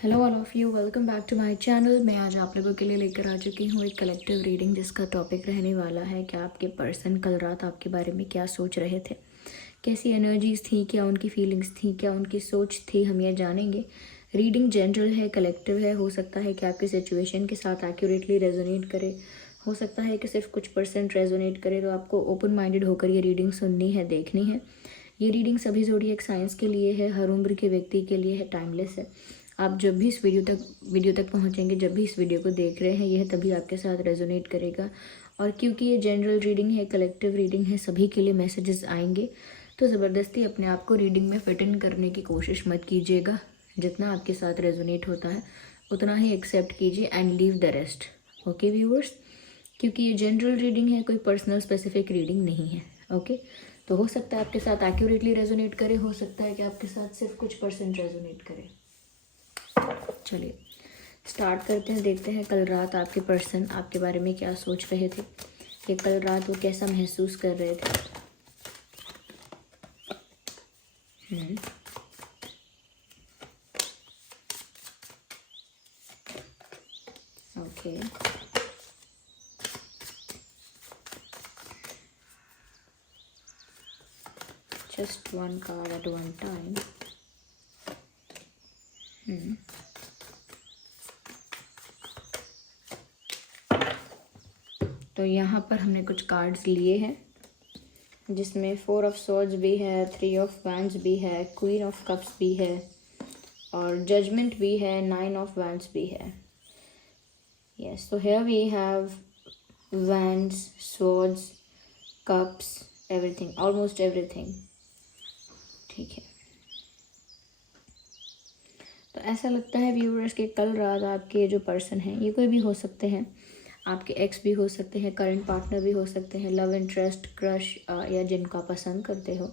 Hello all of you, welcome back to my channel. मैं आज आप लोगों के लिए लेकर आ चुकी हूँ एक कलेक्टिव रीडिंग जिसका टॉपिक रहने वाला है कि आपके पर्सन कल रात आपके बारे में क्या सोच रहे थे, कैसी एनर्जीज थी, क्या उनकी फीलिंग्स थी, क्या उनकी सोच थी, हम ये जानेंगे। रीडिंग जनरल है, कलेक्टिव है। हो सकता है कि आपकी सिचुएशन के साथ एक्यूरेटली रेजोनेट करे, हो सकता है कि सिर्फ कुछ परसेंट रेजोनेट करे। तो आपको ओपन माइंडेड होकर ये रीडिंग सुननी है, देखनी है। ये रीडिंग सभी ज़ोडिएक साइंस के लिए है, हर उम्र के व्यक्ति के लिए है, टाइमलेस है। आप जब भी इस वीडियो तक पहुंचेंगे, जब भी इस वीडियो को देख रहे हैं, यह तभी आपके साथ रेजोनेट करेगा। और क्योंकि ये जनरल रीडिंग है, कलेक्टिव रीडिंग है, सभी के लिए मैसेजेस आएंगे। तो ज़बरदस्ती अपने आप को रीडिंग में फिट इन करने की कोशिश मत कीजिएगा। जितना आपके साथ रेजोनेट होता है उतना ही एक्सेप्ट कीजिए and leave the rest. Okay viewers, क्योंकि ये जनरल रीडिंग है, कोई पर्सनल स्पेसिफिक रीडिंग नहीं है। ओके, तो हो सकता है आपके साथ एक्यूरेटली रेजोनेट करे, हो सकता है कि आपके साथ सिर्फ कुछ परसेंट रेजोनेट करे। चलिए स्टार्ट करते हैं, देखते हैं कल रात आपके पर्सन आपके बारे में क्या सोच रहे थे, कि कल रात वो कैसा महसूस कर रहे थे। Okay, just one card at one time. तो यहाँ पर हमने कुछ कार्ड्स लिए हैं जिसमें 4 ऑफ स्वॉर्ड्स भी है, 3 ऑफ वैंड्स भी है, क्वीन ऑफ कप्स भी है और जजमेंट भी है, 9 ऑफ वैंड्स भी है। यस, तो here we have wands, swords, cups, everything, almost everything. ठीक है, तो ऐसा लगता है व्यूअर्स कि कल रात आपके जो पर्सन हैं, ये कोई भी हो सकते हैं, आपके एक्स भी हो सकते हैं, करंट पार्टनर भी हो सकते हैं, लव इंटरेस्ट, क्रश या जिनको आप पसंद करते हो,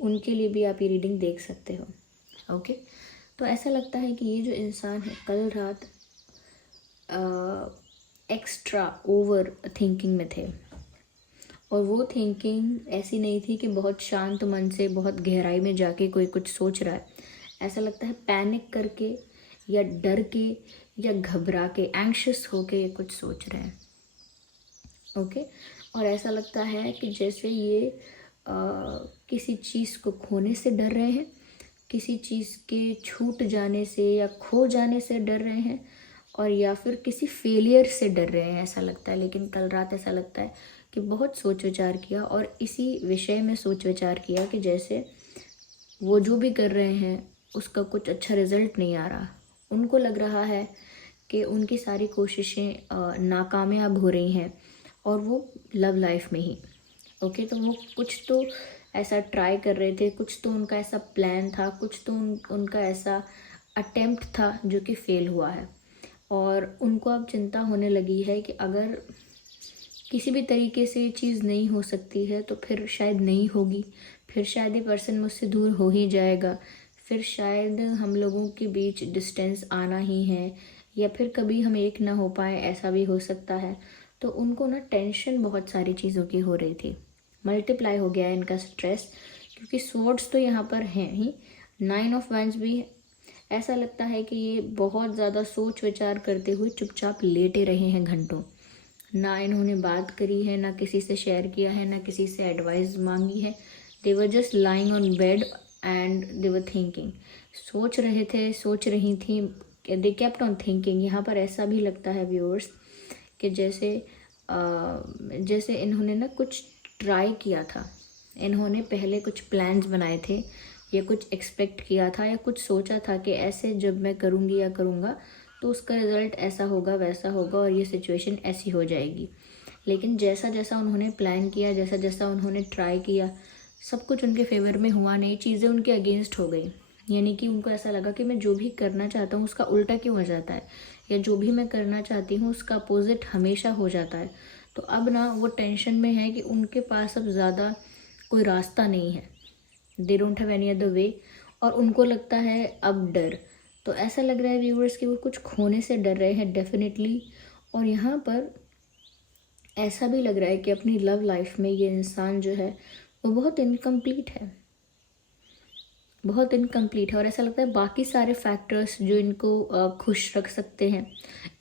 उनके लिए भी आप ये रीडिंग देख सकते हो। ओके, तो ऐसा लगता है कि ये जो इंसान है कल रात एक्स्ट्रा ओवर थिंकिंग में थे। और वो थिंकिंग ऐसी नहीं थी कि बहुत शांत मन से बहुत गहराई में जाके कोई कुछ सोच रहा है। ऐसा लगता है पैनिक करके या डर के या घबरा के, एंग्शियस होके ये कुछ सोच रहे हैं। ओके, और ऐसा लगता है कि जैसे ये किसी चीज़ को खोने से डर रहे हैं, किसी चीज़ के छूट जाने से या खो जाने से डर रहे हैं, और या फिर किसी फेलियर से डर रहे हैं, ऐसा लगता है। लेकिन कल रात ऐसा लगता है कि बहुत सोच विचार किया और इसी विषय में सोच विचार किया कि जैसे वो जो भी कर रहे हैं उसका कुछ अच्छा रिजल्ट नहीं आ रहा। उनको लग रहा है कि उनकी सारी कोशिशें नाकामयाब हो रही हैं, और वो लव लाइफ में ही। ओके, तो वो कुछ तो ऐसा ट्राई कर रहे थे, कुछ तो उनका ऐसा प्लान था, कुछ तो उनका ऐसा अटेम्प्ट था जो कि फेल हुआ है। और उनको अब चिंता होने लगी है कि अगर किसी भी तरीके से ये चीज़ नहीं हो सकती है तो फिर शायद नहीं होगी, फिर शायद ये पर्सन मुझसे दूर हो ही जाएगा, फिर शायद हम लोगों के बीच डिस्टेंस आना ही है, या फिर कभी हम एक ना हो पाए, ऐसा भी हो सकता है। तो उनको ना टेंशन बहुत सारी चीज़ों की हो रही थी, मल्टीप्लाई हो गया है इनका स्ट्रेस, क्योंकि स्वॉर्ड्स तो यहाँ पर हैं ही, 9 ऑफ वैंड्स भी है। ऐसा लगता है कि ये बहुत ज़्यादा सोच विचार करते हुए चुपचाप लेटे रहे हैं घंटों। ना इन्होंने बात करी है, ना किसी से शेयर किया है, ना किसी से एडवाइस मांगी है। They were just lying on bed and they were thinking. सोच रहे थे, सोच रही थी, दे केप्ट ऑन थिंकिंग। यहाँ पर ऐसा भी लगता है व्यूअर्स कि जैसे इन्होंने ना कुछ ट्राई किया था, इन्होंने पहले कुछ प्लान्स बनाए थे, या कुछ एक्सपेक्ट किया था, या कुछ सोचा था कि ऐसे जब मैं करूँगी या करूँगा तो उसका रिज़ल्ट ऐसा होगा, वैसा होगा, और ये सिचुएशन ऐसी हो जाएगी। लेकिन जैसा जैसा उन्होंने प्लान किया, जैसा जैसा उन्होंने ट्राई किया, सब कुछ उनके फेवर में हुआ नहीं, चीज़ें उनके अगेंस्ट हो गई। यानी कि उनको ऐसा लगा कि मैं जो भी करना चाहता हूँ उसका उल्टा क्यों हो जाता है, या जो भी मैं करना चाहती हूँ उसका अपोजिट हमेशा हो जाता है। तो अब ना वो टेंशन में है कि उनके पास अब ज़्यादा कोई रास्ता नहीं है, they don't have any other way, और उनको लगता है अब डर। तो ऐसा लग रहा है व्यूअर्स कि वो कुछ खोने से डर रहे हैं डेफिनेटली। और यहाँ पर ऐसा भी लग रहा है कि अपनी लव लाइफ में ये इंसान जो है वो बहुत इनकम्प्लीट है। बहुत इनकम्प्लीट है। और ऐसा लगता है बाकी सारे फैक्टर्स जो इनको खुश रख सकते हैं,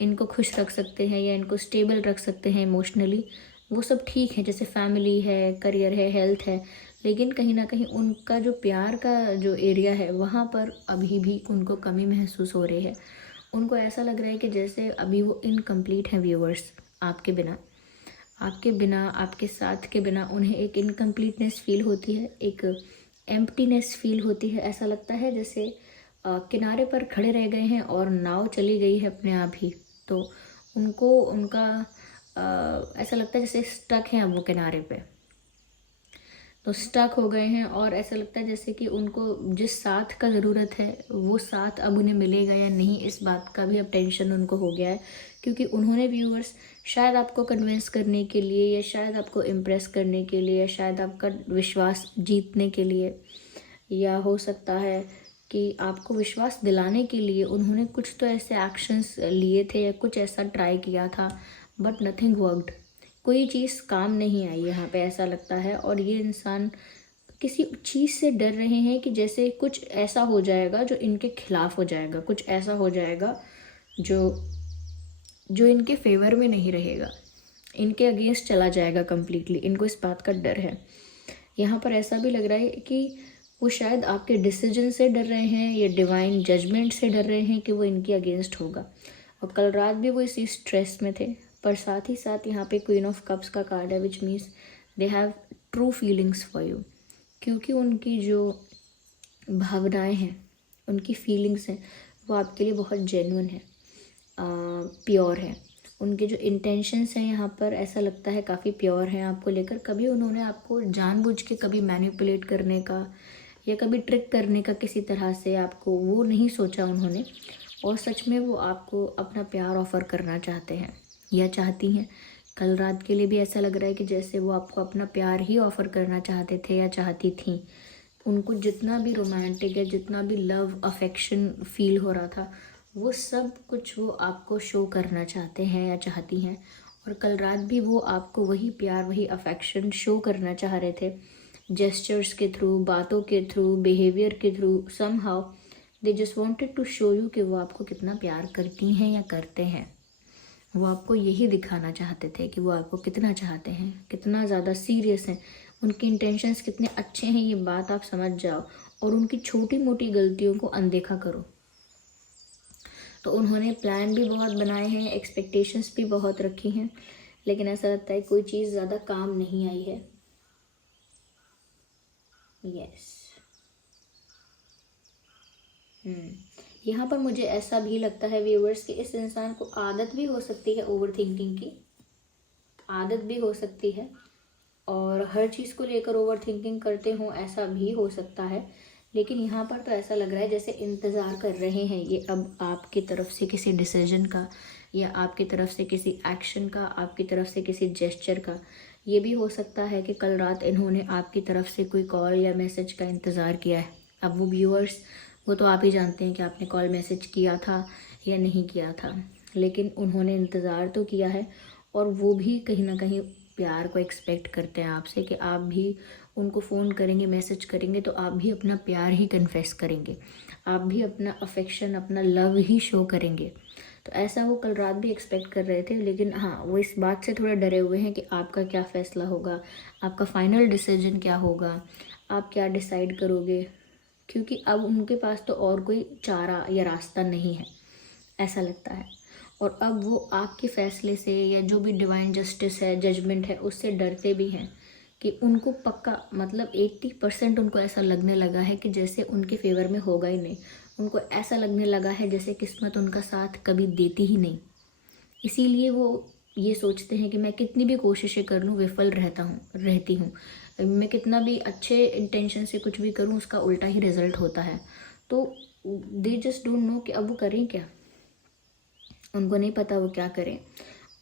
इनको खुश रख सकते हैं या इनको स्टेबल रख सकते हैं इमोशनली, वो सब ठीक है, जैसे फैमिली है, करियर है, हेल्थ है। लेकिन कहीं ना कहीं उनका जो प्यार का जो एरिया है वहाँ पर अभी भी उनको कमी महसूस हो रही है। उनको ऐसा लग रहा है कि जैसे अभी वो इनकम्प्लीट हैं व्यूअर्स, आपके बिना, आपके बिना, आपके साथ के बिना उन्हें एक इनकम्प्लीटनेस फील होती है, एक एम्प्टीनेस फील होती है। ऐसा लगता है जैसे किनारे पर खड़े रह गए हैं और नाव चली गई है अपने आप ही। तो उनको उनका ऐसा लगता है जैसे स्टक हैं अब वो किनारे पे, तो स्टक हो गए हैं। और ऐसा लगता है जैसे कि उनको जिस साथ का ज़रूरत है वो साथ अब उन्हें मिलेगा या नहीं, इस बात का भी अब टेंशन उनको हो गया है। क्योंकि उन्होंने व्यूअर्स शायद आपको कन्विंस करने के लिए या शायद आपको इम्प्रेस करने के लिए या शायद आपका विश्वास जीतने के लिए, या हो सकता है कि आपको विश्वास दिलाने के लिए उन्होंने कुछ तो ऐसे एक्शंस लिए थे या कुछ ऐसा ट्राई किया था, बट नथिंग वर्कड। कोई चीज़ काम नहीं आई यहाँ पे, ऐसा लगता है। और ये इंसान किसी चीज़ से डर रहे हैं कि जैसे कुछ ऐसा हो जाएगा जो इनके खिलाफ हो जाएगा, कुछ ऐसा हो जाएगा जो जो इनके फेवर में नहीं रहेगा, इनके अगेंस्ट चला जाएगा कम्प्लीटली। इनको इस बात का डर है। यहाँ पर ऐसा भी लग रहा है कि वो शायद आपके डिसीजन से डर रहे हैं या डिवाइन जजमेंट से डर रहे हैं कि वो इनके अगेंस्ट होगा। और कल रात भी वो इसी स्ट्रेस में थे। पर साथ ही साथ यहाँ पे क्वीन ऑफ कप्स का कार्ड है, which means they have true feelings for you. क्योंकि उनकी जो भावनाएं हैं, उनकी फीलिंग्स हैं, वो आपके लिए बहुत जेन्युइन है, प्योर है। उनके जो इंटेंशंस हैं यहाँ पर ऐसा लगता है काफ़ी प्योर हैं आपको लेकर। कभी उन्होंने आपको जानबूझ के कभी मैनिपुलेट करने का या कभी ट्रिक करने का किसी तरह से आपको वो नहीं सोचा उन्होंने। और सच में वो आपको अपना प्यार ऑफ़र करना चाहते हैं या चाहती हैं। कल रात के लिए भी ऐसा लग रहा है कि जैसे वो आपको अपना प्यार ही ऑफ़र करना चाहते थे या चाहती थी। उनको जितना भी रोमांटिक या जितना भी लव अफेक्शन फील हो रहा था, वो सब कुछ वो आपको शो करना चाहते हैं या चाहती हैं। और कल रात भी वो आपको वही प्यार, वही अफेक्शन शो करना चाह रहे थे, जेस्चर्स के थ्रू, बातों के थ्रू, बिहेवियर के थ्रू। Somehow they just wanted to show you कि वो आपको कितना प्यार करती हैं या करते हैं। वो आपको यही दिखाना चाहते थे कि वो आपको कितना चाहते हैं, कितना ज़्यादा सीरियस हैं, उनके इंटेंशंस कितने अच्छे हैं, ये बात आप समझ जाओ। और उनकी छोटी मोटी गलतियों को अनदेखा करो। तो उन्होंने प्लान भी बहुत बनाए हैं, एक्सपेक्टेशंस भी बहुत रखी हैं, लेकिन ऐसा लगता है कोई चीज़ ज़्यादा काम नहीं आई है। यस। यहाँ पर मुझे ऐसा भी लगता है व्यूअर्स कि इस इंसान को आदत भी हो सकती है ओवर थिंकिंग की, आदत भी हो सकती है। और हर चीज़ को लेकर ओवर थिंकिंग करते हों, ऐसा भी हो सकता है। लेकिन यहाँ पर तो ऐसा लग रहा है जैसे इंतज़ार कर रहे हैं ये अब आपकी तरफ से किसी डिसीजन का, या आपकी तरफ से किसी एक्शन का, आपकी तरफ से किसी जेस्चर का। ये भी हो सकता है कि कल रात इन्होंने आपकी तरफ से कोई कॉल या मैसेज का इंतज़ार किया है। अब वो व्यूअर्स, वो तो आप ही जानते हैं कि आपने कॉल मैसेज किया था या नहीं किया था, लेकिन उन्होंने इंतज़ार तो किया है। और वो भी कहीं ना कहीं प्यार को एक्सपेक्ट करते हैं आपसे कि आप भी उनको फ़ोन करेंगे, मैसेज करेंगे, तो आप भी अपना प्यार ही कन्फेस करेंगे, आप भी अपना अफेक्शन, अपना लव ही शो करेंगे। तो ऐसा वो कल रात भी एक्सपेक्ट कर रहे थे। लेकिन हाँ, वो इस बात से थोड़ा डरे हुए हैं कि आपका क्या फ़ैसला होगा, आपका फाइनल डिसीजन क्या होगा, आप क्या डिसाइड करोगे। क्योंकि अब उनके पास तो और कोई चारा या रास्ता नहीं है, ऐसा लगता है। और अब वो आपके फ़ैसले से या जो भी डिवाइन जस्टिस है, जजमेंट है, उससे डरते भी हैं कि उनको पक्का, मतलब 80% उनको ऐसा लगने लगा है कि जैसे उनके फेवर में होगा ही नहीं। उनको ऐसा लगने लगा है जैसे किस्मत उनका साथ कभी देती ही नहीं। इसीलिए वो ये सोचते हैं कि मैं कितनी भी कोशिशें कर लूँ, विफल रहती हूँ। मैं कितना भी अच्छे इंटेंशन से कुछ भी करूँ, उसका उल्टा ही रिजल्ट होता है। तो दे जस्ट डोंट नो कि अब वो करें क्या, उनको नहीं पता वो क्या करें।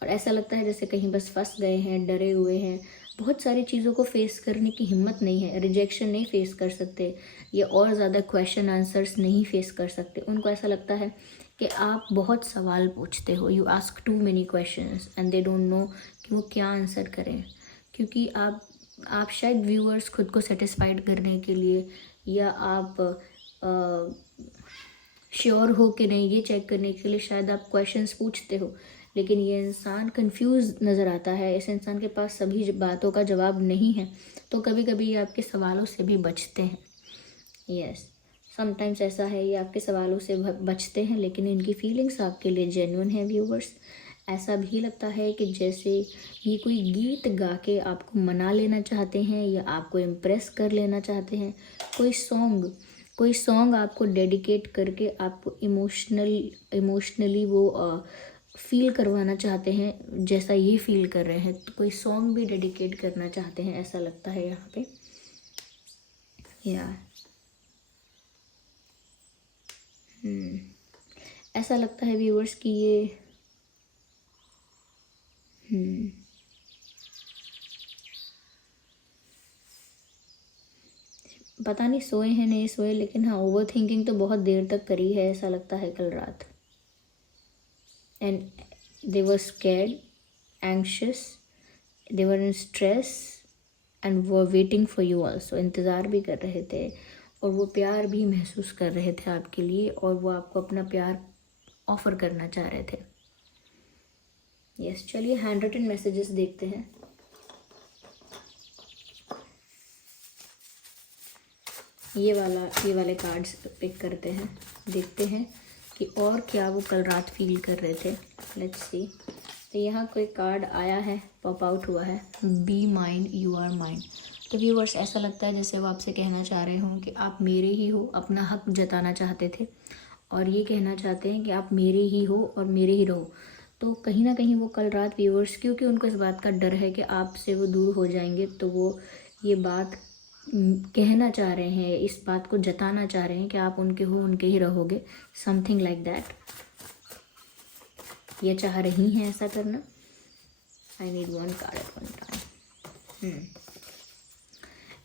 और ऐसा लगता है जैसे कहीं बस फंस गए हैं, डरे हुए हैं। बहुत सारी चीज़ों को फेस करने की हिम्मत नहीं है, रिजेक्शन नहीं फेस कर सकते, या और ज़्यादा क्वेश्चन आंसर्स नहीं फेस कर सकते। उनको ऐसा लगता है कि आप बहुत सवाल पूछते हो, you ask too many questions and they don't know कि वो क्या आंसर करें। क्योंकि आप शायद व्यूअर्स खुद को सेटिस्फाइड करने के लिए या आप श्योर हो कि नहीं, ये चेक करने के लिए शायद आप क्वेश्चंस पूछते हो, लेकिन ये इंसान कंफ्यूज नज़र आता है, इस इंसान के पास सभी बातों का जवाब नहीं है, तो कभी कभी ये आपके सवालों से भी बचते हैं। यस, समटाइम्स ऐसा है, ये आपके सवालों से बचते हैं, लेकिन इनकी फीलिंग्स आपके लिए जेन्युइन है व्यूवर्स। ऐसा भी लगता है कि जैसे ये कोई गीत गा के आपको मना लेना चाहते हैं या आपको इम्प्रेस कर लेना चाहते हैं। कोई सॉन्ग आपको डेडिकेट करके आपको इमोशनली वो फील करवाना चाहते हैं जैसा ये फील कर रहे हैं। तो कोई सॉन्ग भी डेडिकेट करना चाहते हैं, ऐसा लगता है यहाँ पे। या ऐसा लगता है व्यूअर्स कि ये पता नहीं सोए हैं नहीं सोए, लेकिन हाँ ओवर थिंकिंग तो बहुत देर तक करी है, ऐसा लगता है कल रात। And they were scared, anxious, they were in stress and were waiting for you also. इंतज़ार भी कर रहे थे और वो प्यार भी महसूस कर रहे थे आपके लिए, और वो आपको अपना प्यार ऑफ़र करना चाह रहे थे। यस, चलिए हैंड रिटन मैसेजेस देखते हैं। ये वाले कार्ड्स पिक करते हैं, देखते हैं कि और क्या वो कल रात फील कर रहे थे। Let's see. तो यहाँ कोई कार्ड आया है, पॉप आउट हुआ है, be mine you are mine. तो व्यूअर्स ऐसा लगता है जैसे वो आपसे कहना चाह रहे हों कि आप मेरे ही हो, अपना हक जताना चाहते थे और ये कहना चाहते हैं कि आप मेरे ही हो और मेरे ही रहो। तो कहीं ना कहीं वो कल रात व्यूअर्स, क्योंकि उनको इस बात का डर है कि आपसे वो दूर हो जाएंगे, तो वो ये बात कहना चाह रहे हैं, इस बात को जताना चाह रहे हैं कि आप उनके हो, उनके ही रहोगे, समथिंग लाइक दैट। ये चाह रही हैं ऐसा करना। I need one card at one time.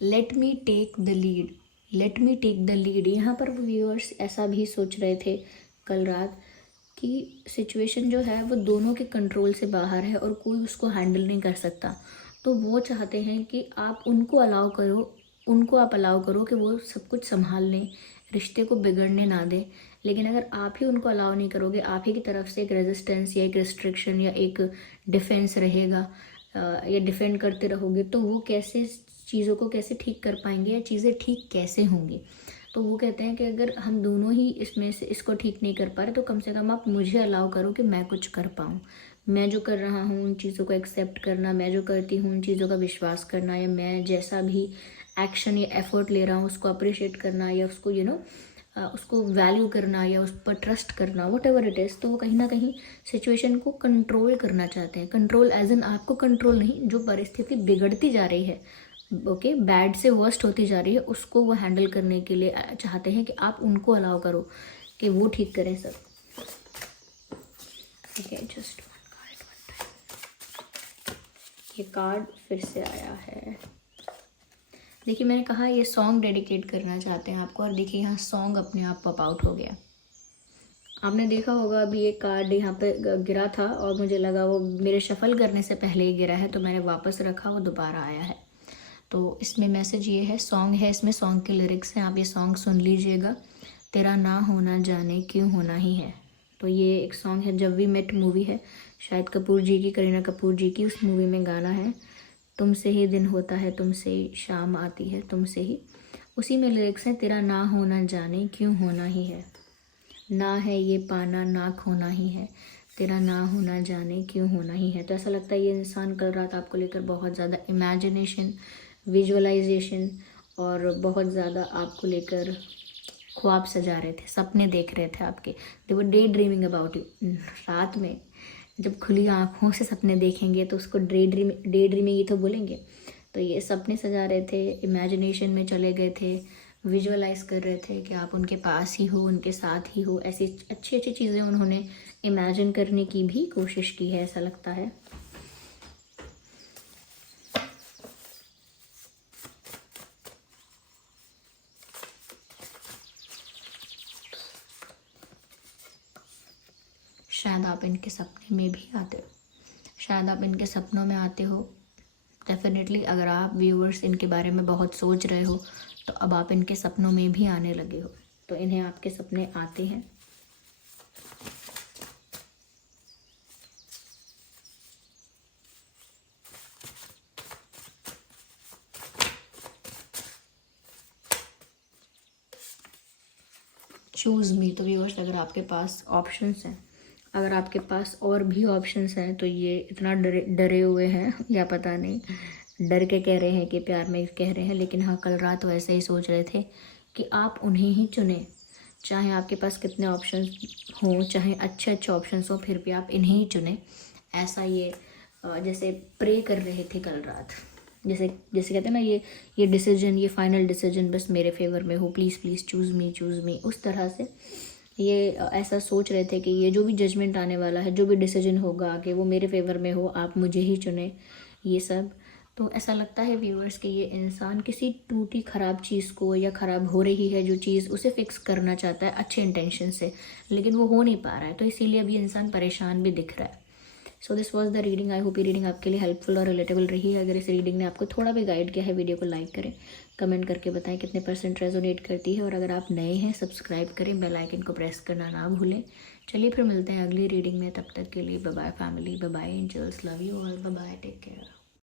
Let me take the lead, let me take the lead. यहाँ पर व्यूअर्स ऐसा भी सोच रहे थे कल रात कि सिचुएशन जो है वो दोनों के कंट्रोल से बाहर है और कोई उसको हैंडल नहीं कर सकता। तो वो चाहते हैं कि आप उनको अलाउ करो कि वो सब कुछ संभाल लें, रिश्ते को बिगड़ने ना दें। लेकिन अगर आप ही उनको अलाउ नहीं करोगे, आप ही की तरफ से एक रेजिस्टेंस या एक रिस्ट्रिक्शन या एक डिफेंस रहेगा या डिफेंड करते रहोगे, तो वो कैसे चीज़ों को कैसे ठीक कर पाएंगे या चीज़ें ठीक कैसे होंगी। तो वो कहते हैं कि अगर हम दोनों ही इसमें से इसको ठीक नहीं कर पा रहे, तो कम से कम आप मुझे अलाउ करो कि मैं कुछ कर पाऊँ। मैं जो कर रहा हूँ उन चीज़ों को एक्सेप्ट करना, मैं जो करती हूँ उन चीज़ों का विश्वास करना, या मैं जैसा भी एक्शन या एफर्ट ले रहा हूँ उसको अप्रिशिएट करना, या उसको उसको वैल्यू करना, या उस पर ट्रस्ट करना, वट एवर इट इज़। तो वो कहीं ना कहीं सिचुएशन को कंट्रोल करना चाहते हैं। कंट्रोल एज एन आपको कंट्रोल नहीं, जो परिस्थिति बिगड़ती जा रही है, ओके, बैड से वर्स्ट होती जा रही है, उसको वो हैंडल करने के लिए चाहते हैं कि आप उनको अलाउ करो कि वो ठीक करें सब। ठीक है, just one card one time. ये कार्ड फिर से आया है। देखिए मैंने कहा ये सॉन्ग डेडिकेट करना चाहते हैं आपको, और देखिए यहाँ सॉन्ग अपने आप पॉप आउट हो गया। आपने देखा होगा अभी एक कार्ड यहाँ पे गिरा था और मुझे लगा वो मेरे शफल करने से पहले ही गिरा है, तो मैंने वापस रखा, वो दोबारा आया है। तो इसमें मैसेज ये है, सॉन्ग है, इसमें सॉन्ग के लिरिक्स हैं, आप ये सॉन्ग सुन लीजिएगा। तेरा ना होना जाने क्यों होना ही है। तो ये एक सॉन्ग है, जब वी मेट मूवी है, शायद कपूर जी की, करीना कपूर जी की, उस मूवी में गाना है। तुमसे ही दिन होता है, तुमसे ही शाम आती है, तुमसे ही, उसी में लिरिक्स हैं, तेरा ना होना जाने क्यों होना ही है। ना है ये पाना ना खोना ही है, तेरा ना होना जाने क्यों होना ही है। तो ऐसा लगता है ये इंसान कल रात आपको लेकर बहुत ज़्यादा इमेजिनेशन, विजुअलाइजेशन और बहुत ज़्यादा आपको लेकर ख्वाब सजा रहे थे, सपने देख रहे थे आपके। दे वर डे ड्रीमिंग अबाउट यू। रात में जब खुली आँखों से सपने देखेंगे तो उसको डे ड्रीमिंग ही तो बोलेंगे। तो ये सपने सजा रहे थे, इमेजिनेशन में चले गए थे, विजुअलाइज कर रहे थे कि आप उनके पास ही हो, उनके साथ ही हो। ऐसी अच्छी अच्छी चीज़ें उन्होंने इमेजिन करने की भी कोशिश की है, ऐसा लगता है। शायद आप इनके सपने में भी आते हो, शायद आप इनके सपनों में आते हो। डेफिनेटली अगर आप व्यूअर्स इनके बारे में बहुत सोच रहे हो तो अब आप इनके सपनों में भी आने लगे हो, तो इन्हें आपके सपने आते हैं। चूज़ मी। तो व्यूअर्स, अगर आपके पास ऑप्शंस हैं, अगर आपके पास और भी ऑप्शंस हैं, तो ये इतना डरे हुए हैं या पता नहीं डर के कह रहे हैं कि प्यार में कह रहे हैं, लेकिन हाँ कल रात वैसे ही सोच रहे थे कि आप उन्हें ही चुनें। चाहे आपके पास कितने ऑप्शंस हों, चाहे अच्छे अच्छे ऑप्शंस हों, फिर भी आप इन्हें ही चुनें। ऐसा ये जैसे प्रे कर रहे थे कल रात, जैसे जैसे कहते हैं ना, ये डिसीजन, ये फाइनल डिसीजन बस मेरे फेवर में हो, प्लीज़ प्लीज़ चूज़ मी, उस तरह से ये ऐसा सोच रहे थे कि ये जो भी जजमेंट आने वाला है, जो भी डिसीजन होगा आगे, वो मेरे फेवर में हो, आप मुझे ही चुने, ये सब। तो ऐसा लगता है व्यूअर्स कि ये इंसान किसी टूटी ख़राब चीज़ को, या ख़राब हो रही है जो चीज़, उसे फिक्स करना चाहता है अच्छे इंटेंशन से, लेकिन वो हो नहीं पा रहा है, तो इसीलिए अब ये इंसान परेशान भी दिख रहा है। So this was the reading. I hope ये रीडिंग आपके लिए हेल्पफुल और रिलेटेबल रही है। अगर इस रीडिंग ने आपको थोड़ा भी गाइड किया है, वीडियो को लाइक करें, कमेंट करके बताएं कितने % रेजोनेट करती है, और अगर आप नए हैं सब्सक्राइब करें, बेल आइकन को प्रेस करना ना भूलें। चलिए फिर मिलते हैं अगली रीडिंग में, तब तक के लिए bye bye family, bye bye angels, love you all, bye bye, take care.